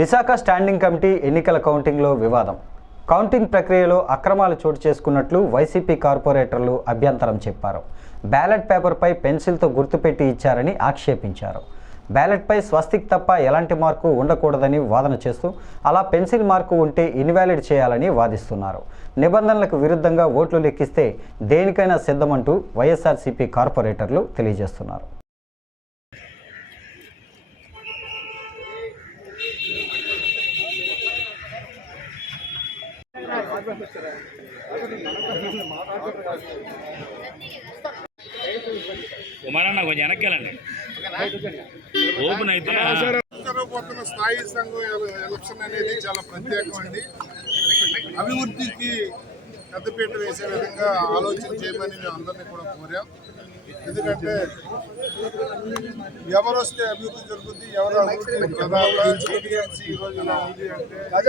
Visakha standing committee ఎన్నికల కౌంటింగ్లో వివాదం. Counting ప్రక్రియలో అక్రమాలు చోటు చేసుకున్నట్లు వైసీపీ కార్పొరేటర్లు అభ్యంతరం చెప్పారు. బ్యాలెట్ పేపర్పై పెన్సిల్తో గుర్తుపెట్టి ఇచ్చారని ఆక్షేపించారు. బ్యాలెట్పై స్వస్తిక్ తప్ప ఎలాంటి మార్కు ఉండకూడదని వాదన చేస్తూ అలా పెన్సిల్ మార్కు ఉంటే ఇన్వాలిడ్ చేయాలని వాదిస్తున్నారు. నిబంధనలకు విరుద్ధంగా ఓట్లు లెక్కిస్తే దేనికైనా సిద్ధమంటూ వైఎస్ఆర్సీపీ కార్పొరేటర్లు తెలియజేస్తున్నారు. కుమారన్న కొంచెం వెనక్కి ఓపెన్ అయితే జరగబోతున్న స్థాయి సంఘం ఎలక్షన్ అనేది చాలా ప్రత్యేకమండి. అభివృద్ధికి పెద్దపీట వేసే విధంగా ఆలోచన చేయమని మేము అందరినీ కూడా కోరాం. ఎందుకంటే ఎవరు వస్తే అభివృద్ధి జరుగుతుంది, ఎవరు అభివృద్ధి ఈ రోజున ఉంది అంటే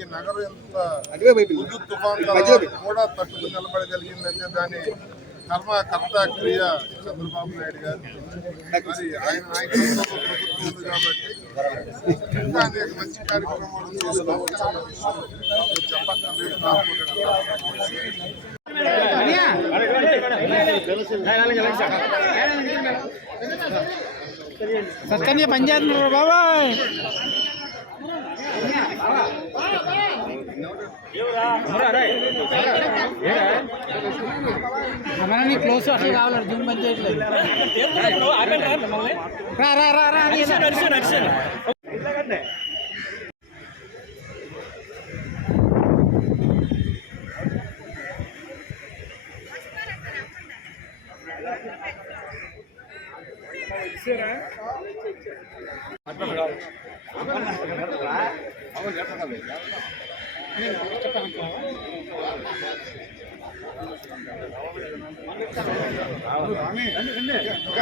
ఈ నగరం ఎంత విద్యుత్ తుఫాను కూడా తట్టుకుని నిలబడగలిగిందంటే దాని కర్త క్రియ చంద్రబాబు నాయుడు గారు. మరి ఆయన ప్రభుత్వం ఉంది కాబట్టి ఇంకా అనేక మంచి కార్యక్రమాలు చేసుకోవచ్చు అన్న విషయం చెప్పక్కర్లేదు. సత్కన్య పంచాయతీ బాబాయ్ అమరాన్ని క్లోజ్ అట్లా కావాలి. జూమ్ పని చేయట్లేదు. రా రా రా రా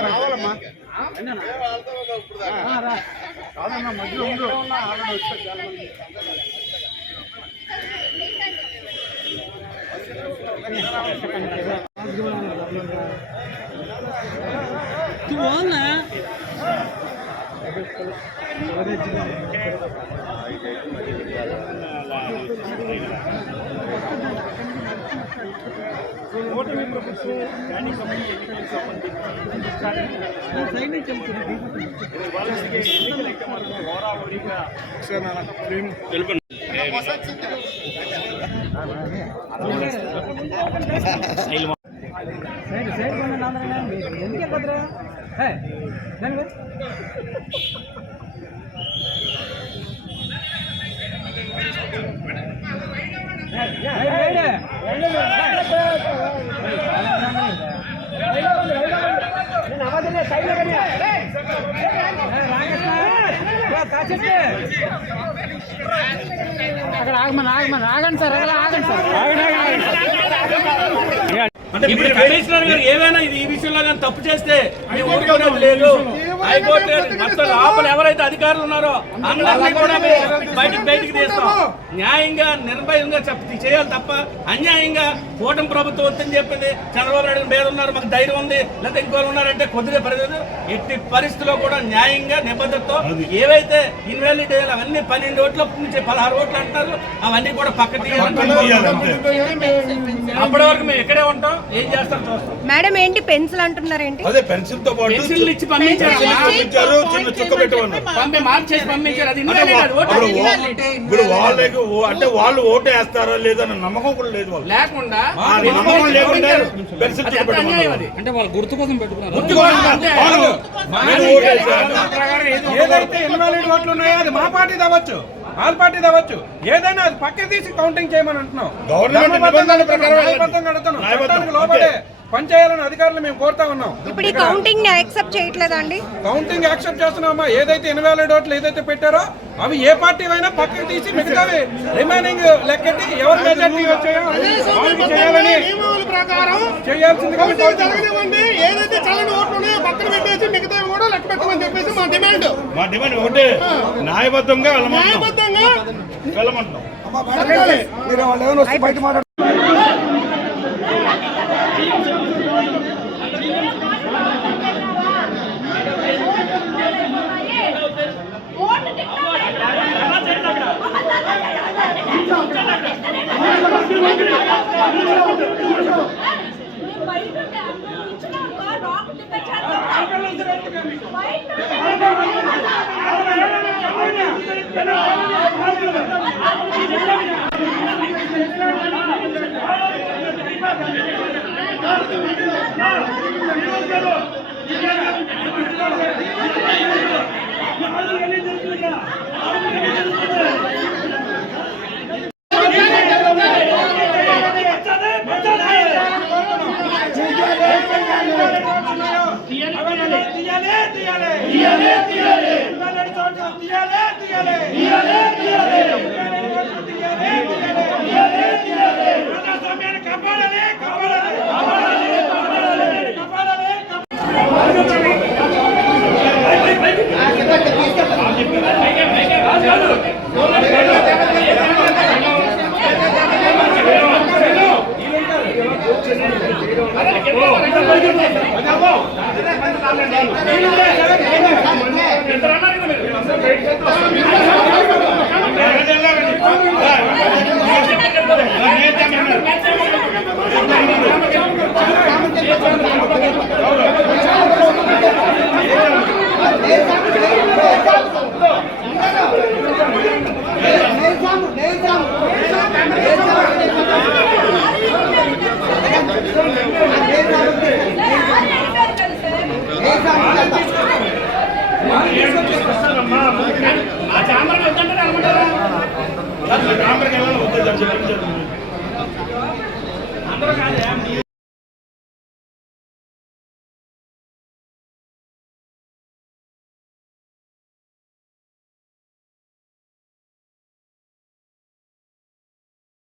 రావాలమ్మా కాదమ్మా మధ్యలో ఉండు. ఓటమి ప్రభుత్వం స్టాండింగ్ కమిటీ ఎన్నికలకు సంబంధించి ఎన్నికల హోరాహోరీగా తెలుపండి. అక్కడ ఆగండి సార్. ఇప్పుడు కమిషనర్ గారు ఏమైనా ఈ విషయంలో కానీ తప్పు చేస్తే ఊరుకునేది లేదు. హైకోర్టు మొత్తం లోపల ఎవరైతే అధికారులు ఉన్నారో అందరినీ కూడా బయటికి తీస్తాం. న్యాయంగా నిర్భయంగా చేయాలి తప్ప అన్యాయంగా కూటమి ప్రభుత్వం వద్దని చెప్పింది. చంద్రబాబు నాయుడు మీద ఉన్నారు, మాకు ధైర్యం ఉంది, లేకపోతే ఇంకోళ్ళు ఉన్నారంటే కొద్దిగా పరిస్థితి. ఎట్టి పరిస్థితుల్లో కూడా న్యాయంగా నిబద్ధతతో ఏవైతే ఇన్వాలిడ్ అవన్నీ 12 ఓట్ల నుంచి 16 ఓట్లు అంటున్నారు అవన్నీ కూడా పక్క తీయాలి. అప్పటి వరకు మేము ఇక్కడే ఉంటాం. ఏం చేస్తారు చూస్తాం. మేడం ఏంటి పెన్సిల్ అంటున్నారు ఏంటి? అదే పెన్సిల్ తో పాటు పెన్సిల్ ఇచ్చి పంపించారు. చిన్న చుక్క పెట్టమన్నారు. మార్చేసి పంపించారు. అది ఇప్పుడు వాళ్ళకి అంటే వాళ్ళు ఓటు వేస్తారా లేదన్న నమ్మకం కూడా లేదు. వాళ్ళు లేకుండా నమ్మకం లేకుండా పెన్సిల్ చుక్క పెట్టమన్నారు. అంటే వాళ్ళు గుర్తు కోసం పెట్టుకున్నారు. ఏదైతే ఇన్వాలిడ్ ఓట్లు ఉన్నాయో అది మా పార్టీ అవ్వచ్చు, ఆల్ పార్టీ అవ్వచ్చు, ఏదైనా అది పక్క తీసి కౌంటింగ్ చేయమని అంటున్నాం. చట్టానికి లోబడే పనిచేయాలని అధికారులు మేము కోరుతా ఉన్నాం. ఇప్పుడు ఈ కౌంటింగ్ ని యాక్సెప్ట్ చేయట్లేదండి. కౌంటింగ్ యాక్సెప్ట్ చేస్తున్నామా? ఏదైతే ఇన్వాలిడ్ ఓట్లు ఏదైతే పెట్టారో అవి ఏ పార్టీ అయినా పక్కకి తీసి మిగతావి రిమైనింగ్ లెక్కెట్టి ఎవరు మెజార్టీ వచ్చాయో చేయాలని చేయాల్సిందిగా ఏదైతే చల్లని ఓట్లు ఉన్నాయో పక్కన పెట్టేసి మిగతా కూడా లెక్క పెట్టమని చెప్పేసి మా డిమాండ్ ఒకటే, న్యాయబద్ధంగా వెళ్ళమంటున్నాం. ఓటు नहीं